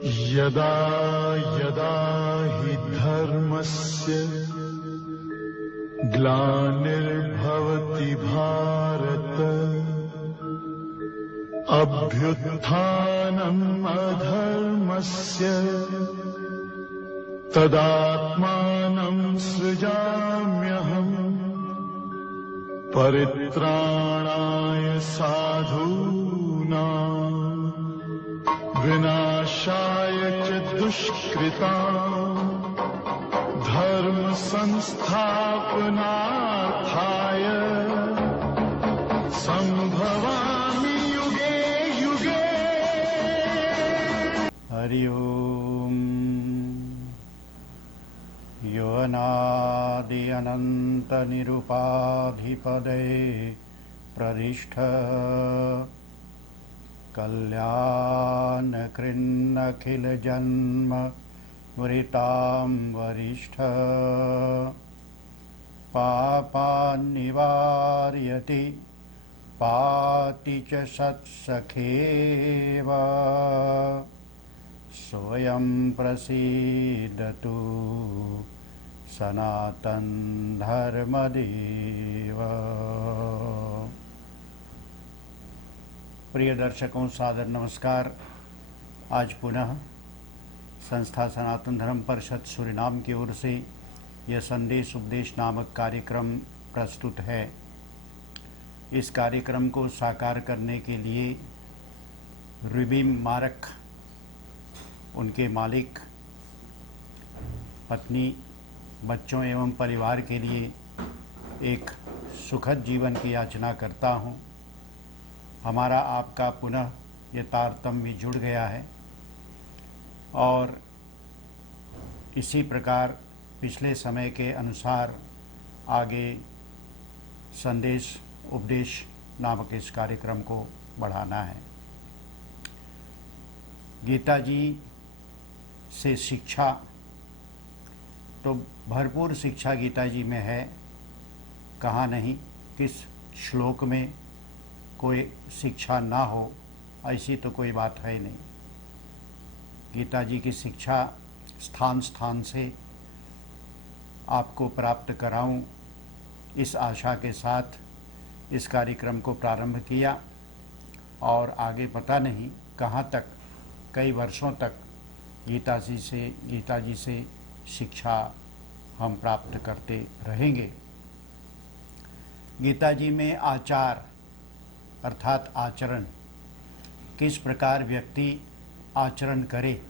यदा यदा हि धर्मस्य ग्लानिर्भवति भारत अभ्युत्थानम् अधर्मस्य तदात्मानं सृजाम्यहम् परित्राणाय साधूनां विनाशाय च दुष्कृताम् धर्म संस्थापनार्थाय संभवामि युगे युगे। हरि ओम। यो अनादि अनंत निरुपाधिपदे प्रदिष्ठ कल्याण कृन्नखिल जन्म वृतां वरिष्ठ पापान्निवारयति पाति च सत्सखेव स्वयं प्रसीदतु सनातन धर्मदेव। प्रिय दर्शकों, सादर नमस्कार। आज पुनः संस्था सनातन धर्म परिषद सूरीनाम की ओर से यह संदेश उपदेश नामक कार्यक्रम प्रस्तुत है। इस कार्यक्रम को साकार करने के लिए रुबीम मारक, उनके मालिक, पत्नी, बच्चों एवं परिवार के लिए एक सुखद जीवन की याचना करता हूँ। हमारा आपका पुनः ये तारतम्य जुड़ गया है और इसी प्रकार पिछले समय के अनुसार आगे संदेश उपदेश नामक इस कार्यक्रम को बढ़ाना है। गीता जी से शिक्षा तो भरपूर शिक्षा गीता जी में है, कहाँ नहीं, किस श्लोक में कोई शिक्षा ना हो ऐसी तो कोई बात है नहीं। गीता जी की शिक्षा स्थान स्थान से आपको प्राप्त कराऊं, इस आशा के साथ इस कार्यक्रम को प्रारंभ किया और आगे पता नहीं कहाँ तक, कई वर्षों तक गीता जी से शिक्षा हम प्राप्त करते रहेंगे। गीता जी में आचार अर्थात आचरण, किस प्रकार व्यक्ति आचरण करे,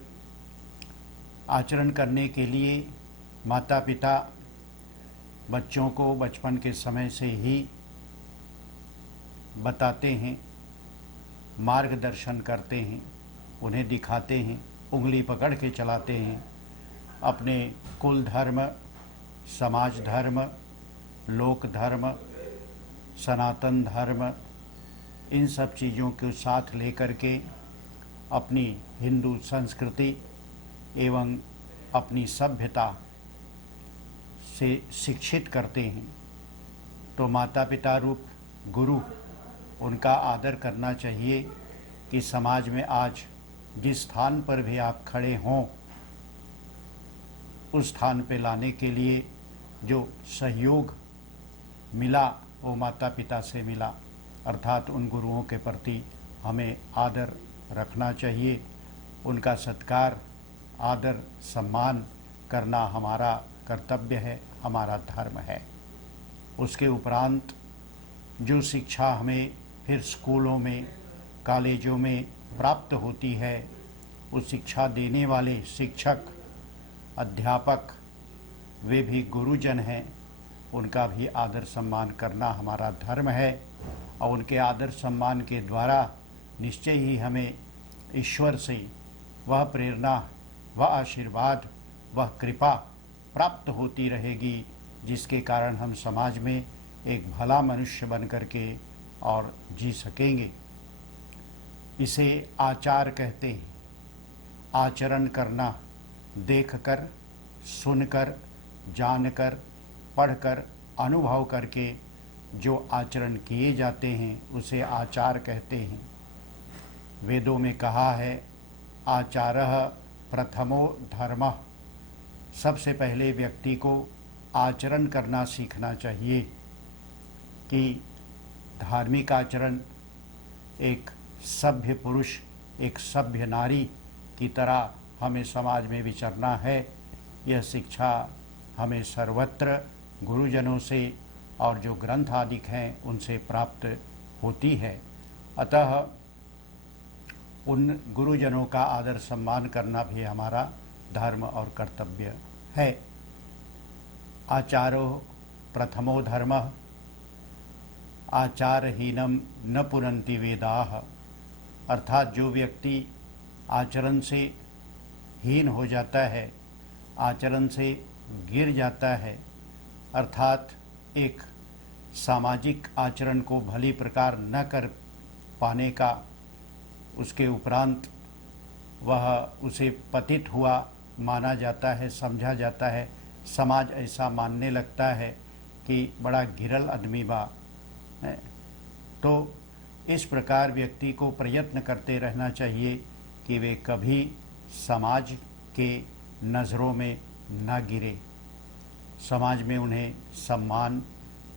आचरण करने के लिए माता पिता बच्चों को बचपन के समय से ही बताते हैं, मार्गदर्शन करते हैं, उन्हें दिखाते हैं, उंगली पकड़ के चलाते हैं। अपने कुल धर्म, समाज धर्म, लोक धर्म, सनातन धर्म, इन सब चीज़ों को साथ लेकर के अपनी हिंदू संस्कृति एवं अपनी सभ्यता से शिक्षित करते हैं। तो माता पिता रूप गुरु, उनका आदर करना चाहिए कि समाज में आज जिस स्थान पर भी आप खड़े हों, उस स्थान पे लाने के लिए जो सहयोग मिला वो माता पिता से मिला, अर्थात उन गुरुओं के प्रति हमें आदर रखना चाहिए। उनका सत्कार, आदर, सम्मान करना हमारा कर्तव्य है, हमारा धर्म है। उसके उपरांत जो शिक्षा हमें फिर स्कूलों में, कॉलेजों में प्राप्त होती है, उस शिक्षा देने वाले शिक्षक, अध्यापक, वे भी गुरुजन हैं, उनका भी आदर सम्मान करना हमारा धर्म है। और उनके आदर सम्मान के द्वारा निश्चय ही हमें ईश्वर से वह प्रेरणा, वह आशीर्वाद, वह कृपा प्राप्त होती रहेगी, जिसके कारण हम समाज में एक भला मनुष्य बन करके और जी सकेंगे। इसे आचार कहते हैं। आचरण करना, देखकर, सुनकर, जानकर, पढ़कर, अनुभव करके जो आचरण किए जाते हैं उसे आचार कहते हैं। वेदों में कहा है आचारः प्रथमो धर्मः, सबसे पहले व्यक्ति को आचरण करना सीखना चाहिए कि धार्मिक आचरण एक सभ्य पुरुष, एक सभ्य नारी की तरह हमें समाज में विचरना है। यह शिक्षा हमें सर्वत्र गुरुजनों से और जो ग्रंथ आदि हैं उनसे प्राप्त होती है। अतः उन गुरुजनों का आदर सम्मान करना भी हमारा धर्म और कर्तव्य है। आचारो प्रथमो धर्मः, आचारहीनम न पुनन्ति वेदाः, अर्थात जो व्यक्ति आचरण से हीन हो जाता है, आचरण से गिर जाता है, अर्थात एक सामाजिक आचरण को भली प्रकार न कर पाने का उसके उपरांत वह उसे पतित हुआ माना जाता है, समझा जाता है। समाज ऐसा मानने लगता है कि बड़ा गिरल आदमी बा है। तो इस प्रकार व्यक्ति को प्रयत्न करते रहना चाहिए कि वे कभी समाज के नज़रों में न गिरे, समाज में उन्हें सम्मान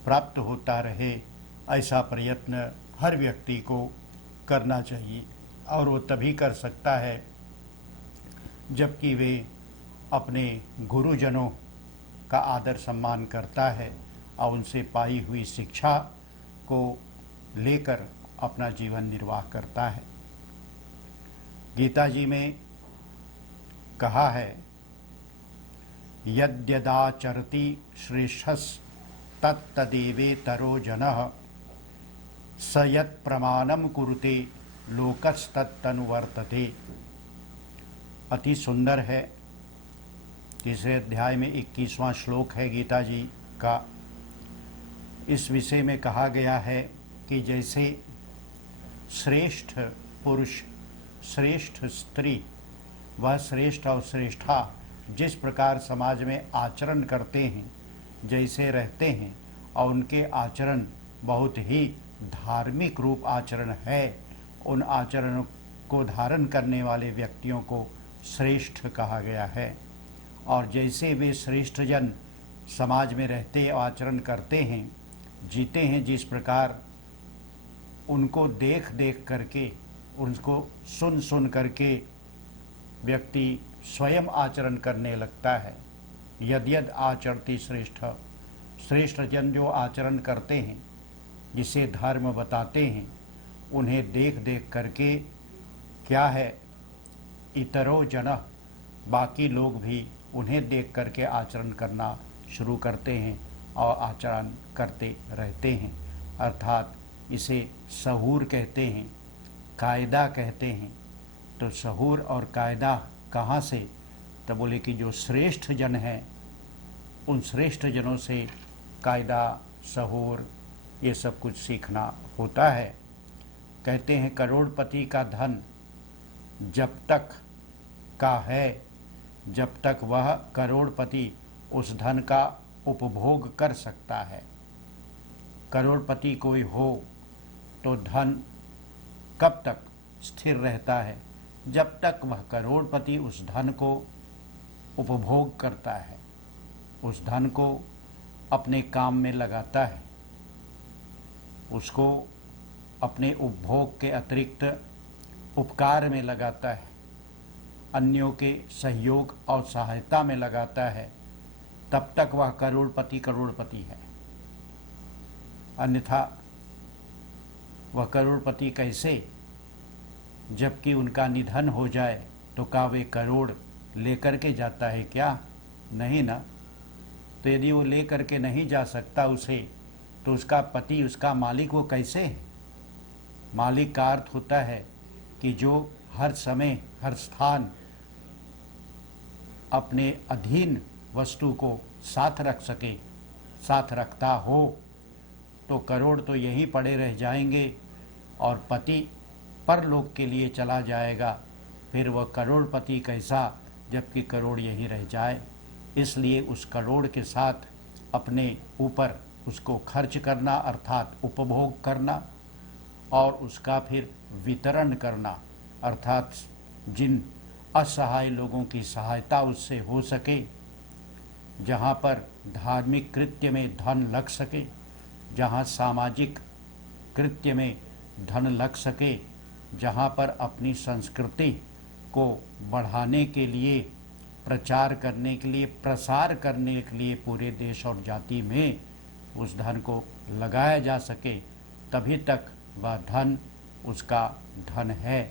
प्राप्त होता रहे, ऐसा प्रयत्न हर व्यक्ति को करना चाहिए। और वो तभी कर सकता है जबकि वे अपने गुरुजनों का आदर सम्मान करता है और उनसे पाई हुई शिक्षा को लेकर अपना जीवन निर्वाह करता है। गीता जी में कहा है, यद्यदाचरति श्रेष्ठस्तत्तदेवेतरो जनः, स यत्प्रमाणं कुरुते लोकस्तत्तनुवर्तते। अति सुंदर है। तीसरे अध्याय में 21वां श्लोक है गीता जी का। इस विषय में कहा गया है कि जैसे श्रेष्ठ पुरुष, श्रेष्ठ स्त्री, वह श्रेष्ठ और श्रेष्ठा जिस प्रकार समाज में आचरण करते हैं, जैसे रहते हैं, और उनके आचरण बहुत ही धार्मिक रूप आचरण है, उन आचरण को धारण करने वाले व्यक्तियों को श्रेष्ठ कहा गया है। और जैसे वे श्रेष्ठ जन समाज में रहते आचरण करते हैं, जीते हैं, जिस प्रकार उनको देख देख करके, उनको सुन सुन करके व्यक्ति स्वयं आचरण करने लगता है। यद्यद आचरति श्रेष्ठ, श्रेष्ठ जन जो आचरण करते हैं, जिसे धर्म बताते हैं, उन्हें देख देख करके क्या है, इतरो जन, बाकी लोग भी उन्हें देख करके आचरण करना शुरू करते हैं और आचरण करते रहते हैं। अर्थात इसे सहूर कहते हैं, कायदा कहते हैं। तो सहूर और कायदा कहाँ से? तो बोले कि जो श्रेष्ठ जन हैं, उन श्रेष्ठ जनों से कायदा, सहूर, ये सब कुछ सीखना होता है। कहते हैं करोड़पति का धन जब तक का है, जब तक वह करोड़पति उस धन का उपभोग कर सकता है। करोड़पति कोई हो तो धन कब तक स्थिर रहता है? जब तक वह करोड़पति उस धन को उपभोग करता है, उस धन को अपने काम में लगाता है, उसको अपने उपभोग के अतिरिक्त उपकार में लगाता है, अन्यों के सहयोग और सहायता में लगाता है, तब तक वह करोड़पति करोड़पति है। अन्यथा वह करोड़पति कैसे? जबकि उनका निधन हो जाए तो क्या वे करोड़ लेकर के जाता है क्या? नहीं ना। तो यदि वो लेकर के नहीं जा सकता उसे, तो उसका पति, उसका मालिक वो कैसे है? मालिक का अर्थ होता है कि जो हर समय हर स्थान अपने अधीन वस्तु को साथ रख सके, साथ रखता हो। तो करोड़ तो यहीं पड़े रह जाएंगे और पति परलोक के लिए चला जाएगा। फिर वह करोड़पति कैसा, जबकि करोड़ यहीं रह जाए। इसलिए उस करोड़ के साथ अपने ऊपर उसको खर्च करना, अर्थात उपभोग करना, और उसका फिर वितरण करना, अर्थात जिन असहाय लोगों की सहायता उससे हो सके, जहाँ पर धार्मिक कृत्य में धन लग सके, जहाँ सामाजिक कृत्य में धन लग सके, जहाँ पर अपनी संस्कृति को बढ़ाने के लिए, प्रचार करने के लिए, प्रसार करने के लिए पूरे देश और जाति में उस धन को लगाया जा सके, तभी तक वह धन उसका धन है,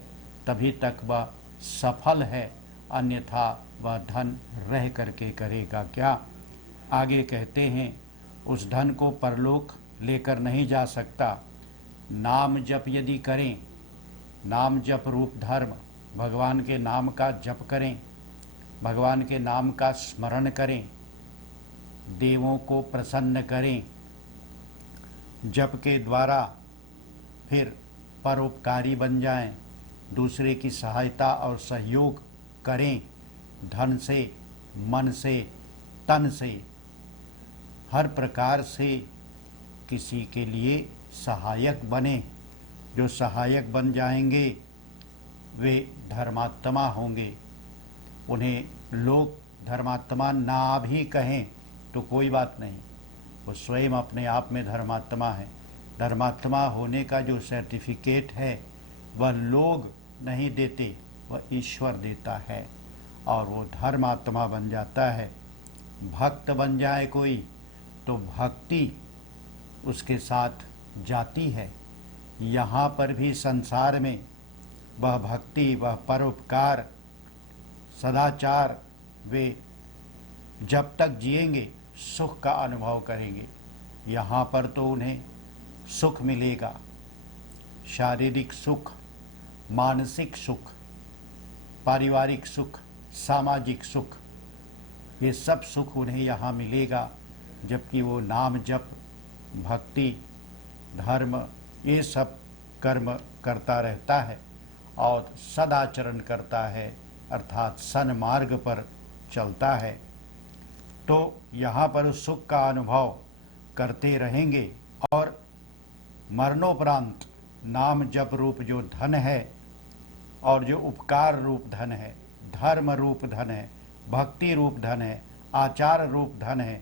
तभी तक वह सफल है। अन्यथा वह धन रह करके करेगा क्या। आगे कहते हैं, उस धन को परलोक लेकर नहीं जा सकता। नाम जप यदि करें, नाम जप रूप धर्म, भगवान के नाम का जप करें, भगवान के नाम का स्मरण करें, देवों को प्रसन्न करें, जप के द्वारा फिर परोपकारी बन जाएं, दूसरे की सहायता और सहयोग करें, धन से, मन से, तन से, हर प्रकार से किसी के लिए सहायक बने। जो सहायक बन जाएंगे वे धर्मात्मा होंगे। उन्हें लोग धर्मात्मा ना भी कहें तो कोई बात नहीं, वो स्वयं अपने आप में धर्मात्मा है। धर्मात्मा होने का जो सर्टिफिकेट है वह लोग नहीं देते, वह ईश्वर देता है और वो धर्मात्मा बन जाता है। भक्त बन जाए कोई तो भक्ति उसके साथ जाती है। यहाँ पर भी संसार में वह भक्ति, वह परोपकार, सदाचार वे जब तक जिएंगे सुख का अनुभव करेंगे। यहाँ पर तो उन्हें सुख मिलेगा, शारीरिक सुख, मानसिक सुख, पारिवारिक सुख, सामाजिक सुख, ये सब सुख उन्हें यहाँ मिलेगा। जबकि वो नाम जप, भक्ति, धर्म ये सब कर्म करता रहता है और सदाचरण करता है, अर्थात सन्मार्ग पर चलता है, तो यहाँ पर उस सुख का अनुभव करते रहेंगे। और मरणोपरांत नाम जप रूप जो धन है और जो उपकार रूप धन है, धर्म रूप धन है, भक्ति रूप धन है, आचार रूप धन है,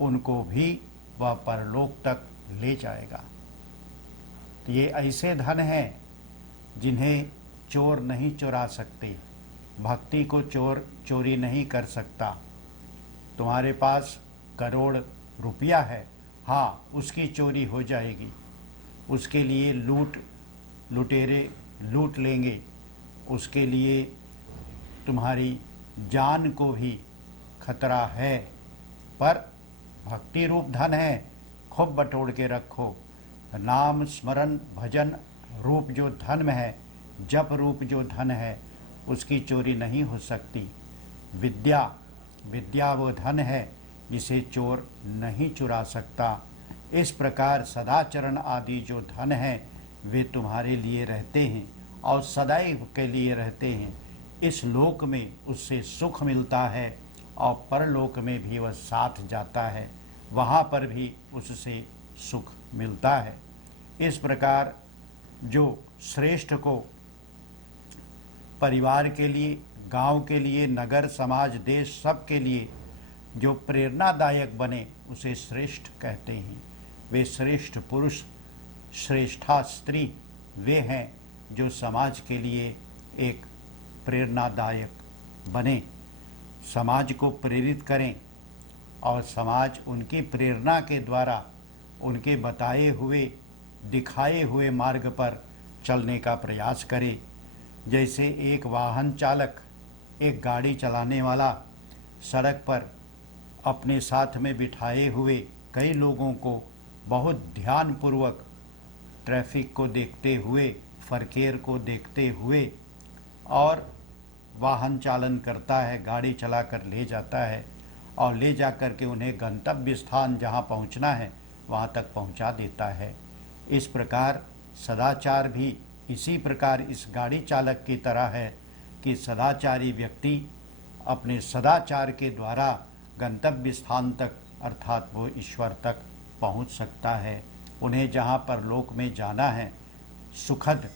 उनको भी वह परलोक तक ले जाएगा। तो ये ऐसे धन हैं जिन्हें चोर नहीं चुरा सकते। भक्ति को चोर चोरी नहीं कर सकता। तुम्हारे पास करोड़ रुपया है, हाँ उसकी चोरी हो जाएगी, उसके लिए लुटेरे लूट लेंगे, उसके लिए तुम्हारी जान को भी खतरा है। पर भक्ति रूप धन है, खूब बटोर के रखो। नाम स्मरण भजन रूप जो धन है, जप रूप जो धन है, उसकी चोरी नहीं हो सकती। विद्या वो धन है जिसे चोर नहीं चुरा सकता। इस प्रकार सदाचरण आदि जो धन है वे तुम्हारे लिए रहते हैं और सदैव के लिए रहते हैं। इस लोक में उससे सुख मिलता है और परलोक में भी वह साथ जाता है, वहाँ पर भी उससे सुख मिलता है। इस प्रकार जो श्रेष्ठ को परिवार के लिए, गांव के लिए, नगर, समाज, देश सब के लिए जो प्रेरणादायक बने उसे श्रेष्ठ कहते हैं। वे श्रेष्ठ पुरुष, श्रेष्ठा स्त्री वे हैं जो समाज के लिए एक प्रेरणादायक बने, समाज को प्रेरित करें और समाज उनकी प्रेरणा के द्वारा उनके बताए हुए, दिखाए हुए मार्ग पर चलने का प्रयास करे। जैसे एक वाहन चालक, एक गाड़ी चलाने वाला सड़क पर अपने साथ में बिठाए हुए कई लोगों को बहुत ध्यानपूर्वक ट्रैफिक को देखते हुए, फरकेर को देखते हुए और वाहन चालन करता है, गाड़ी चला कर ले जाता है और ले जा कर के उन्हें गंतव्य स्थान जहाँ पहुँचना है वहाँ तक पहुँचा देता है। इस प्रकार सदाचार भी इसी प्रकार इस गाड़ी चालक की तरह है कि सदाचारी व्यक्ति अपने सदाचार के द्वारा गंतव्य स्थान तक अर्थात वो ईश्वर तक पहुँच सकता है। उन्हें जहाँ पर लोक में जाना है, सुखद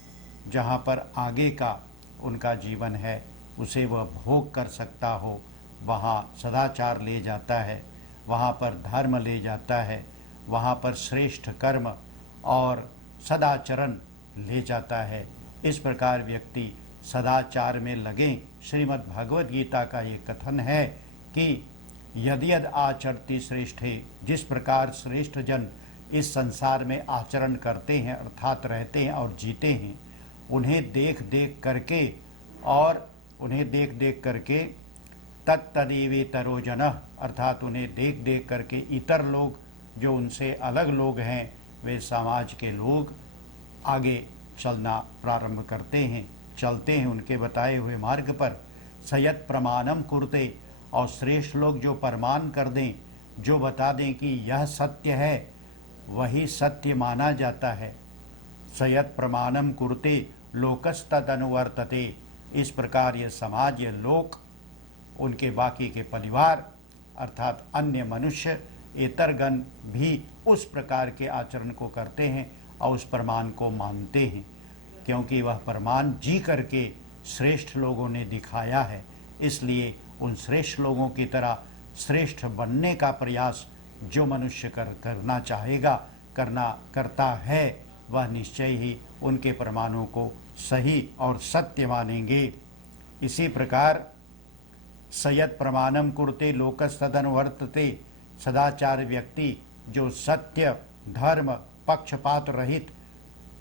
जहाँ पर आगे का उनका जीवन है, उसे वह भोग कर सकता हो, वहाँ सदाचार ले जाता है, वहाँ पर धर्म ले जाता है, वहाँ पर श्रेष्ठ कर्म और सदाचरण ले जाता है। इस प्रकार व्यक्ति सदाचार में लगें। श्रीमद् भगवद गीता का ये कथन है कि यदि यद आचरति श्रेष्ठे, जिस प्रकार श्रेष्ठ जन इस संसार में आचरण करते हैं अर्थात रहते हैं और जीते हैं, उन्हें देख देख करके तत्तदेवेतरो जनः, अर्थात उन्हें देख देख करके इतर लोग जो उनसे अलग लोग हैं, वे समाज के लोग आगे चलना प्रारंभ करते हैं, चलते हैं उनके बताए हुए मार्ग पर। सयत प्रमाणम कुरुते, और श्रेष्ठ लोग जो प्रमाण कर दें, जो बता दें कि यह सत्य है, वही सत्य माना जाता है। सयत प्रमाणम कुरुते लोकस्तदनुवर्तते, इस प्रकार ये समाज, ये लोक, उनके बाकी के परिवार अर्थात अन्य मनुष्य इतरगण भी उस प्रकार के आचरण को करते हैं और उस प्रमाण को मानते हैं, क्योंकि वह प्रमाण जी करके श्रेष्ठ लोगों ने दिखाया है। इसलिए उन श्रेष्ठ लोगों की तरह श्रेष्ठ बनने का प्रयास जो मनुष्य करना चाहेगा, करता है, वह निश्चय ही उनके प्रमाणों को सही और सत्य मानेंगे। इसी प्रकार सयत प्रमाणम कुरुते लोकस्तदनुवर्तते, सदाचार व्यक्ति जो सत्य, धर्म, पक्षपात रहित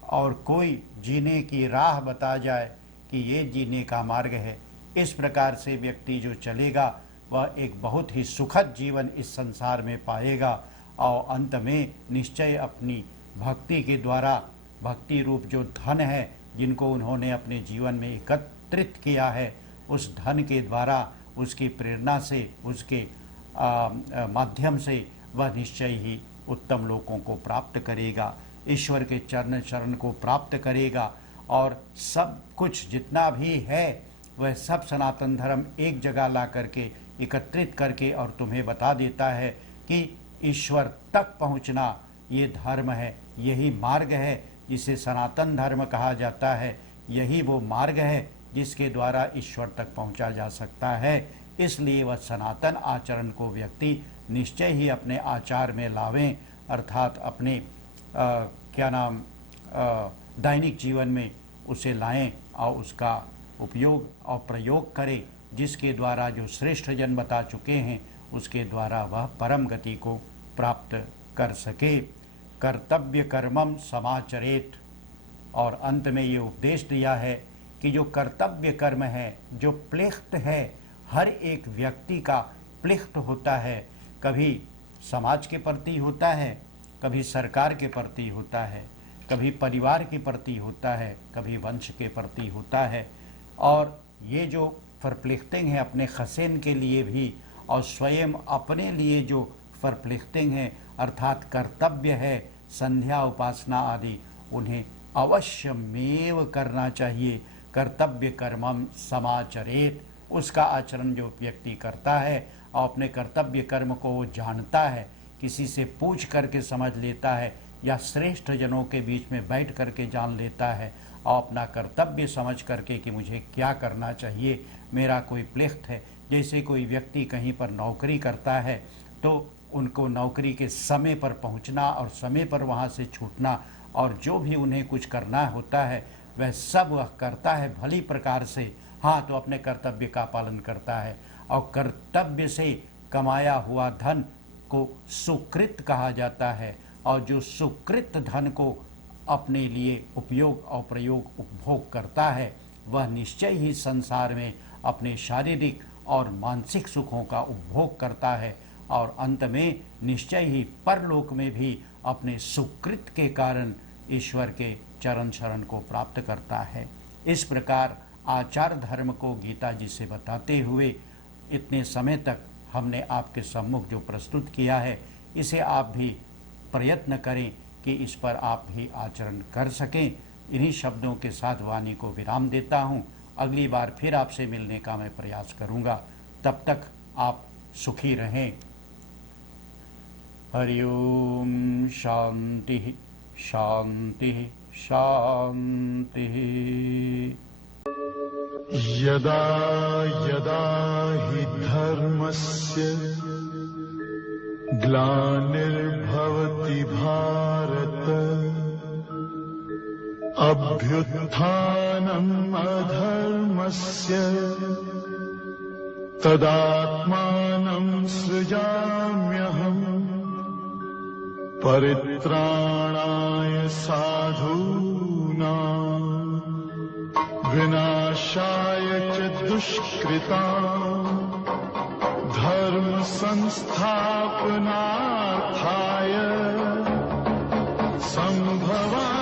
और कोई जीने की राह बता जाए कि ये जीने का मार्ग है, इस प्रकार से व्यक्ति जो चलेगा वह एक बहुत ही सुखद जीवन इस संसार में पाएगा और अंत में निश्चय अपनी भक्ति के द्वारा, भक्ति रूप जो धन है जिनको उन्होंने अपने जीवन में एकत्रित किया है, उस धन के द्वारा, उसकी प्रेरणा से, उसके माध्यम से वह निश्चय ही उत्तम लोकों को प्राप्त करेगा, ईश्वर के चरण शरण को प्राप्त करेगा और सब कुछ जितना भी है वह सब सनातन धर्म एक जगह ला करके एकत्रित करके और तुम्हें बता देता है कि ईश्वर तक पहुंचना ये धर्म है, यही मार्ग है जिसे सनातन धर्म कहा जाता है, यही वो मार्ग है जिसके द्वारा ईश्वर तक पहुंचा जा सकता है। इसलिए वह सनातन आचरण को व्यक्ति निश्चय ही अपने आचार में लावें, अर्थात अपने दैनिक जीवन में उसे लाएं और उसका उपयोग और प्रयोग करें, जिसके द्वारा जो श्रेष्ठ जन बता चुके हैं उसके द्वारा वह परम गति को प्राप्त कर सके। कर्तव्य कर्मम समाचरेत, और अंत में ये उपदेश दिया है कि जो कर्तव्य कर्म है, जो प्लिख्त है, हर एक व्यक्ति का प्लिख्त होता है, कभी समाज के प्रति होता है, कभी सरकार के प्रति होता है, कभी परिवार के प्रति होता है, कभी वंश के प्रति होता है। और ये जो फरप्लिख्तिंग है अपने खसेन के लिए भी और स्वयं अपने लिए जो फरप्लिख्तिंग है अर्थात कर्तव्य है, संध्या उपासना आदि, उन्हें अवश्यमेव करना चाहिए। कर्तव्य कर्मम समाचरेत, उसका आचरण जो व्यक्ति करता है और अपने कर्तव्य कर्म को वो जानता है, किसी से पूछ करके समझ लेता है या श्रेष्ठ जनों के बीच में बैठ करके जान लेता है और अपना कर्तव्य समझ करके कि मुझे क्या करना चाहिए, मेरा कोई प्लिख्त है। जैसे कोई व्यक्ति कहीं पर नौकरी करता है तो उनको नौकरी के समय पर पहुंचना और समय पर वहां से छूटना और जो भी उन्हें कुछ करना होता है वह सब वह करता है भली प्रकार से। हाँ, तो अपने कर्तव्य का पालन करता है और कर्तव्य से कमाया हुआ धन को सुकृत कहा जाता है और जो सुकृत धन को अपने लिए उपयोग और प्रयोग उपभोग करता है वह निश्चय ही संसार में अपने शारीरिक और मानसिक सुखों का उपभोग करता है और अंत में निश्चय ही परलोक में भी अपने सुकृत के कारण ईश्वर के चरण शरण को प्राप्त करता है। इस प्रकार आचार धर्म को गीता जी से बताते हुए इतने समय तक हमने आपके सम्मुख जो प्रस्तुत किया है, इसे आप भी प्रयत्न करें कि इस पर आप भी आचरण कर सकें। इन्हीं शब्दों के साथ वाणी को विराम देता हूँ। अगली बार फिर आपसे मिलने का मैं प्रयास करूँगा। तब तक आप सुखी रहें। हरि ओम। शांति शांति शांति। यदा यदा हि धर्मस्य ग्लानिर्भवति भारत अभ्युत्थानम् अधर्मस्य तदात्मानं सृजाम्यहम् परित्राणाय साधूनां विनाशाय च दुष्कृताम् धर्म संस्थापनार्थाय संभवामि